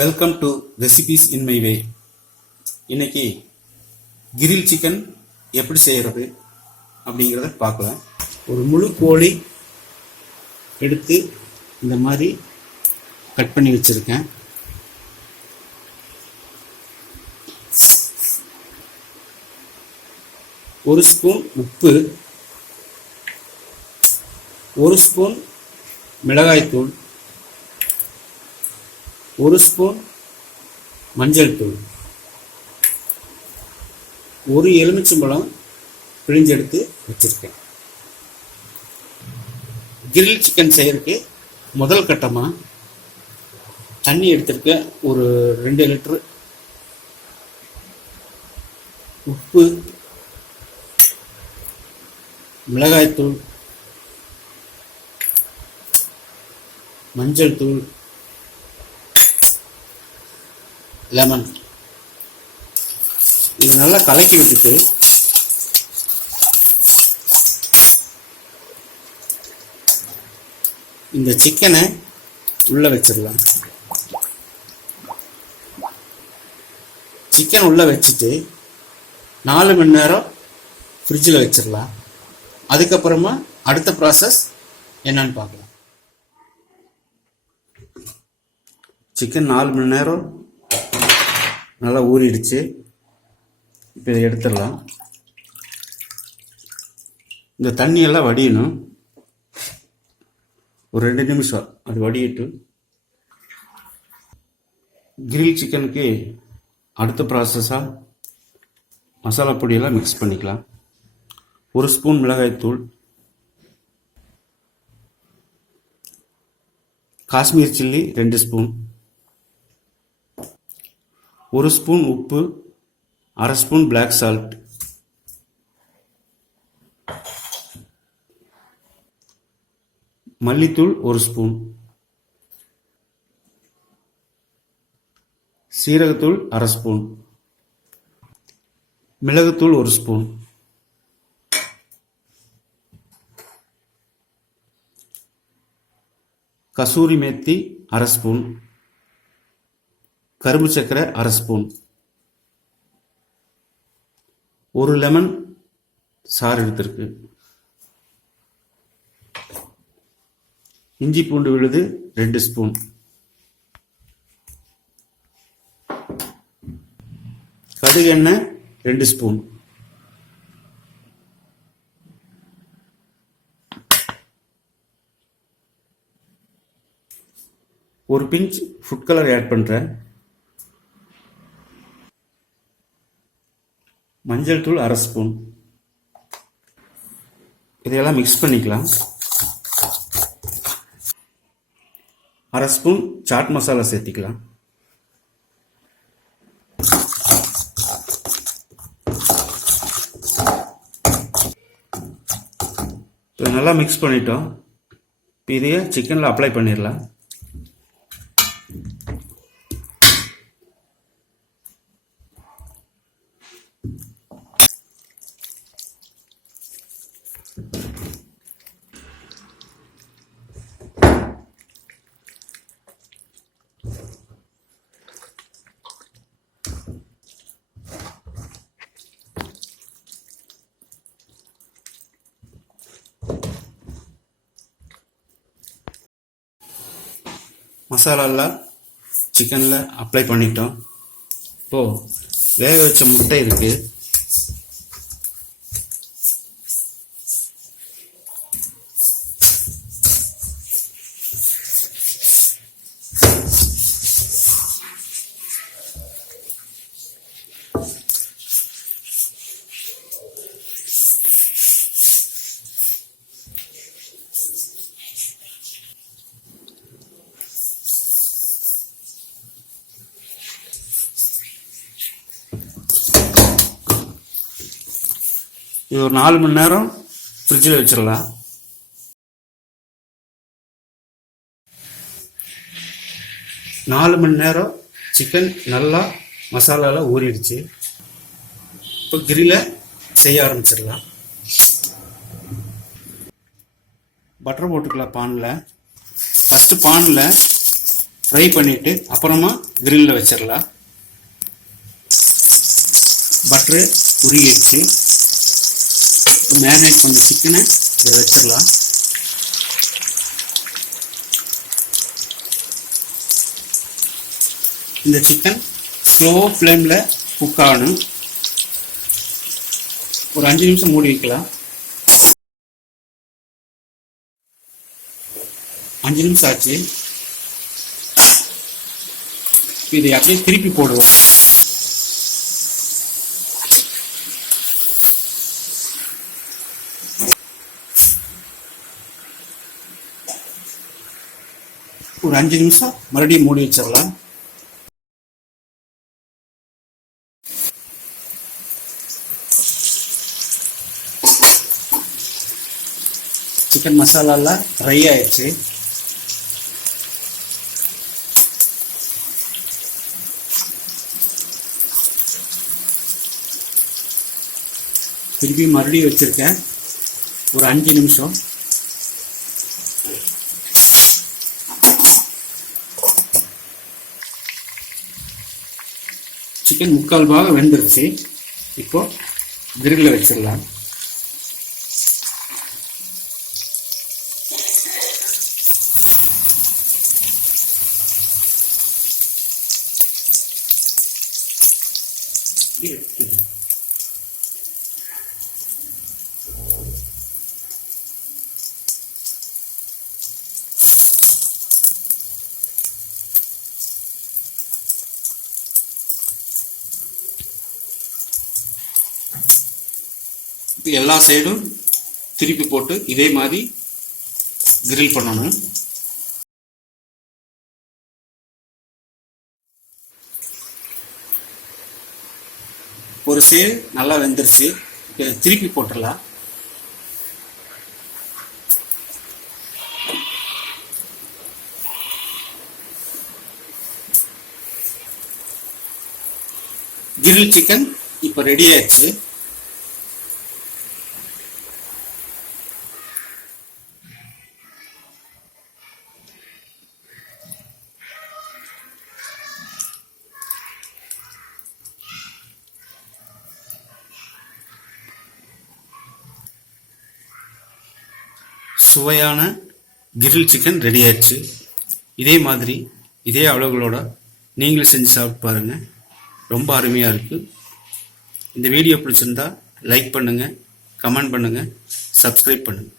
Welcome to recipes in my way. இன்னைக்கு grill chicken எப்படி செய்கிறது அப்படிங்கிறத பார்க்கலாம். ஒரு முழு கோழி எடுத்து இந்த மாதிரி கட் பண்ணி வச்சுருக்கேன். ஒரு ஸ்பூன் உப்பு, ஒரு ஸ்பூன் மிளகாய்த்தூள், ஒரு ஸ்பூன் மஞ்சள் தூள், ஒரு எலுமிச்சம்பழம் பிழிஞ்செடுத்து வச்சிருக்கேன். கிரில் சிக்கன் செய்யறதுக்கு முதல் கட்டமாக தண்ணி எடுத்திருக்கேன். ஒரு 2 லிட்டரு. உப்பு, மிளகாய்த்தூள், மஞ்சள் தூள், லெமன், இது நல்லா கலக்கி விட்டுட்டு இந்த சிக்கனை உள்ள வச்சிடலாம். சிக்கன் உள்ள வச்சுட்டு 4 மணி நேரம் ஃப்ரிட்ஜில் வச்சிடலாம். அதுக்கப்புறமா அடுத்த ப்ராசஸ் என்னன்னு பார்க்கலாம். சிக்கன் 4 மணி நேரம் நல்லா ஊறிடுச்சு. இப்போ இதை எடுத்துடலாம். இந்த தண்ணியெல்லாம் வடியணும். ஒரு 2 நிமிஷம் அது வடியிட்டு கிரில் சிக்கனுக்கு அடுத்த ப்ராசஸாக மசாலா பொடியெல்லாம் மிக்ஸ் பண்ணிக்கலாம். ஒரு ஸ்பூன் மிளகாய்த்தூள், காஷ்மீர் சில்லி 2 ஸ்பூன், ஒரு ஸ்பூன் உப்பு, அரை ஸ்பூன் பிளாக் சால்ட், மல்லித்தூள் 1 ஸ்பூன், சீரகத்தூள் அரை ஸ்பூன், மிளகுத்தூள் 1 ஸ்பூன், கசூரி மேத்தி அரை ஸ்பூன், கரும்பு சர்க்கரை அரை ஸ்பூன், ஒரு லெமன் சாறு எடுத்திருக்கு, இஞ்சி பூண்டு விழுது 2 ஸ்பூன், கடுகு எண்ணெய் 2 ஸ்பூன், ஒரு பிஞ்ச் ஃபுட் கலர் ஆட் பண்றேன், மஞ்சள் தூள் அரை ஸ்பூன். இதையெல்லாம் மிக்ஸ் பண்ணிக்கலாம். அரை ஸ்பூன் சாட் மசாலா சேர்த்திக்கலாம். இப்போ நல்லா மிக்ஸ் பண்ணிட்டோம். இப்போ இதையே சிக்கனில் அப்ளை பண்ணிடலாம். மசாலாலாம் சிக்கனில் அப்ளை பண்ணிட்டோம். இப்போது வேக வச்ச முட்டை இருக்குது. இது ஒரு 4 மணி நேரம் ஃப்ரிட்ஜில் வச்சிடலாம். நாலு மணி நேரம் சிக்கன் நல்லா மசாலாவில் ஊறிடுச்சு. இப்போ கிரில்லை செய்ய ஆரம்பிச்சிடலாம். பட்டர் போட்டுக்கலாம் பானில். ஃபஸ்ட்டு பானில் ஃப்ரை பண்ணிவிட்டு அப்புறமா கிரில்லில் வச்சிடலாம். பட்ரு உருகிடுச்சு. மேரினேட் பண்ண சிக்கனை இதை வச்சிடலாம். இந்த சிக்கன் ஸ்லோ ஃப்ளேமில் குக் ஆகணும். ஒரு 5 நிமிஷம் மூடி வைக்கலாம். 5 நிமிஷம் ஆச்சு. இதை அப்படியே திருப்பி போடுவோம். ஒரு 5 நிமிஷம் மறுபடியும் மூடி வச்சிடலாம். சிக்கன் மசாலாலாம் ட்ரை ஆயிடுச்சு. திருப்பி மறுபடியும் வச்சிருக்கேன் ஒரு 5 நிமிஷம். சிக்கன் 3/4 பாகம் வெந்துருச்சு. இப்போ கிரில்ல வச்சிடலாம். எல்லா சைடும் திருப்பி போட்டு இதே மாதிரி கிரில் பண்ணணும். ஒரு சைடு நல்லா வெந்துருச்சு. திருப்பி போட்டுடலாம். கிரில் சிக்கன் இப்போ ரெடி ஆயிடுச்சு. சுவையான கிரில் சிக்கன் ரெடி ஆயிடுச்சு. இதே மாதிரி இதே அளவுகளோட நீங்களும் செஞ்சு சாப்பிட்டு பாருங்கள். ரொம்ப அருமையாக இருக்குது. இந்த வீடியோ பிடிச்சிருந்தா லைக் பண்ணுங்கள், கமெண்ட் பண்ணுங்கள், சப்ஸ்கிரைப் பண்ணுங்கள்.